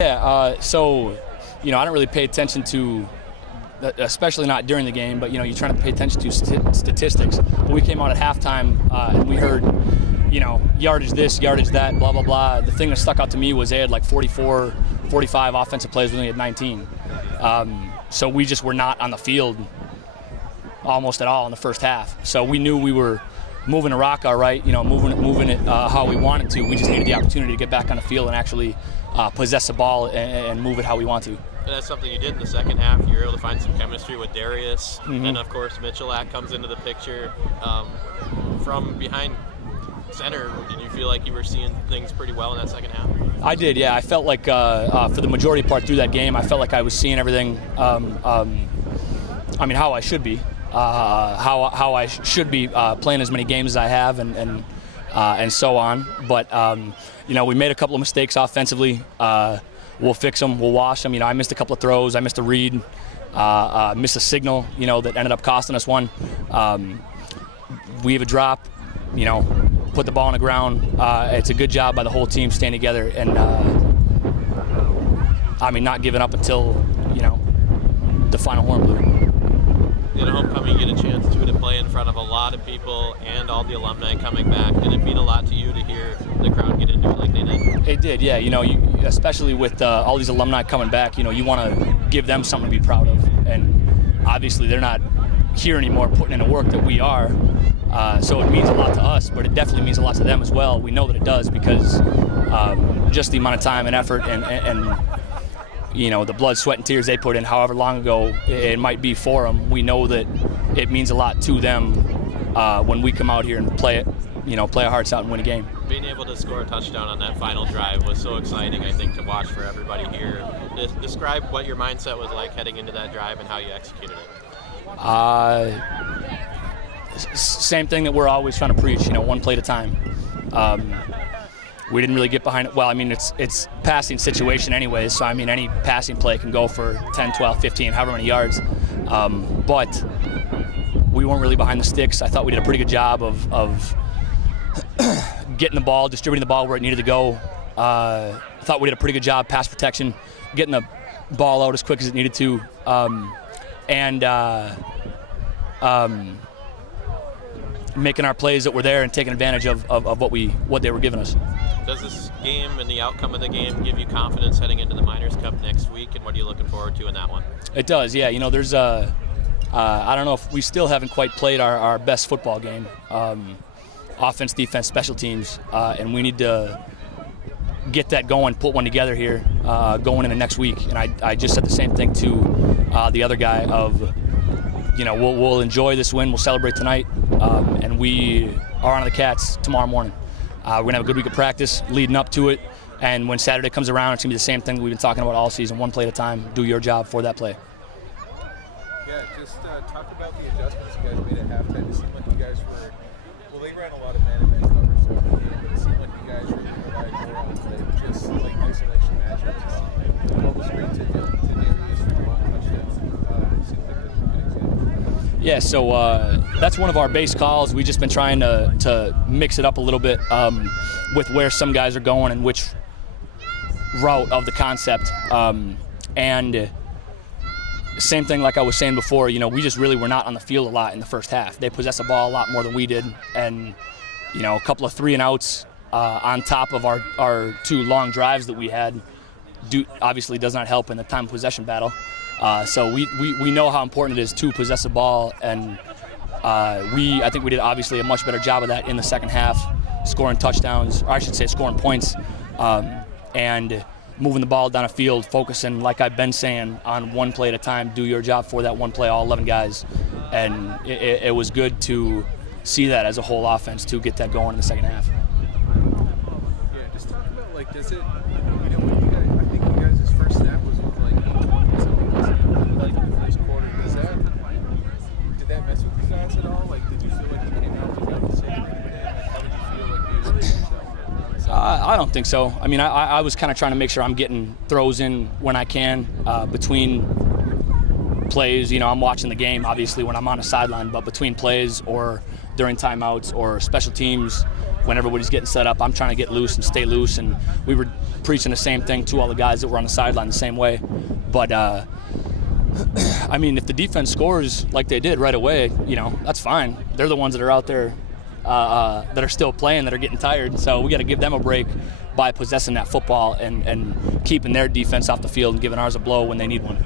Yeah, I don't really pay attention to, especially not during the game, but, you're trying to pay attention to statistics. But we came out at halftime and we heard, yardage this, yardage that, blah, blah, blah. The thing that stuck out to me was they had like 44, 45 offensive plays, we only had 19. So we just were not on the field almost at all in the first half. So we knew we were moving the rock all right, moving it how we wanted to. We just needed the opportunity to get back on the field and actually possess the ball and move it how we want to. And that's something you did in the second half. You were able to find some chemistry with Darius. Mm-hmm. And, of course, Michalak comes into the picture. From behind center, did you feel like you were seeing things pretty well in that second half? I did, yeah. I felt like for the majority part through that game, I felt like I was seeing everything, how I should be. How I should be playing as many games as I have and so on. But, we made a couple of mistakes offensively. We'll fix them. We'll wash them. I missed a couple of throws. I missed a read, missed a signal, that ended up costing us one. We have a drop, put the ball on the ground. It's a good job by the whole team staying together and, not giving up until, the final horn blew. In homecoming, you get a chance to play in front of a lot of people and all the alumni coming back. Did it mean a lot to you to hear the crowd get into it like they did? It did, yeah. Especially with all these alumni coming back, you want to give them something to be proud of. And obviously they're not here anymore putting in the work that we are. So it means a lot to us, but it definitely means a lot to them as well. We know that it does because just the amount of time and effort and the blood, sweat, and tears they put in however long ago it might be for them, we know that it means a lot to them when we come out here and play our hearts out and win a game. Being able to score a touchdown on that final drive was so exciting, I think, to watch for everybody here. Describe what your mindset was like heading into that drive and how you executed it. Same thing that we're always trying to preach, one play at a time. We didn't really get behind it. Well, it's passing situation anyways, so any passing play can go for 10, 12, 15, however many yards. But we weren't really behind the sticks. I thought we did a pretty good job of getting the ball, distributing the ball where it needed to go. I thought we did a pretty good job pass protection, getting the ball out as quick as it needed to, making our plays that were there and taking advantage of what they were giving us. Does this game and the outcome of the game give you confidence heading into the Miners Cup next week, and what are you looking forward to in that one? It does, yeah. There's I don't know if we still haven't quite played our best football game, offense, defense, special teams, and we need to get that going, put one together here going into next week. And I just said the same thing to the other guy of, we'll enjoy this win, we'll celebrate tonight, and we are on the Cats tomorrow morning. We're going to have a good week of practice leading up to it, and when Saturday comes around, it's going to be the same thing that we've been talking about all season, one play at a time, do your job for that play. Yeah, just talk about the adjustments you guys made at halftime. It seemed like you guys they ran a lot of man-to-man coverage throughout the game, but it seemed like you guys really relied more on just like isolation matchups. What was great to Darius for the long touchdown? Seemed like a good example. Yeah, so that's one of our base calls. We've just been trying to mix it up a little bit with where some guys are going and which route of the concept. And same thing like I was saying before, we just really were not on the field a lot in the first half. They possessed the ball a lot more than we did. And, a couple of 3-and-outs on top of our two long drives that we had obviously does not help in the time of possession battle. So we know how important it is to possess the ball, and I think we did obviously a much better job of that in the second half, scoring touchdowns, or I should say scoring points, and moving the ball down the field, focusing, like I've been saying, on one play at a time, do your job for that one play, all 11 guys. And it was good to see that as a whole offense to get that going in the second half. Yeah, just talk about, does it, when you guys, I think you guys' first snap was with, in the first quarter. Did that mess with you guys at all? Did you feel like you came out without the same how did you feel like you were yourself? I don't think so. I was kind of trying to make sure I'm getting throws in when I can between plays. I'm watching the game, obviously, when I'm on a sideline, but between plays or during timeouts or special teams when everybody's getting set up. I'm trying to get loose and stay loose, and we were preaching the same thing to all the guys that were on the sideline the same way. But I mean, if the defense scores like they did right away, that's fine. They're the ones that are out there that are still playing, that are getting tired. So we got to give them a break by possessing that football and keeping their defense off the field and giving ours a blow when they need one.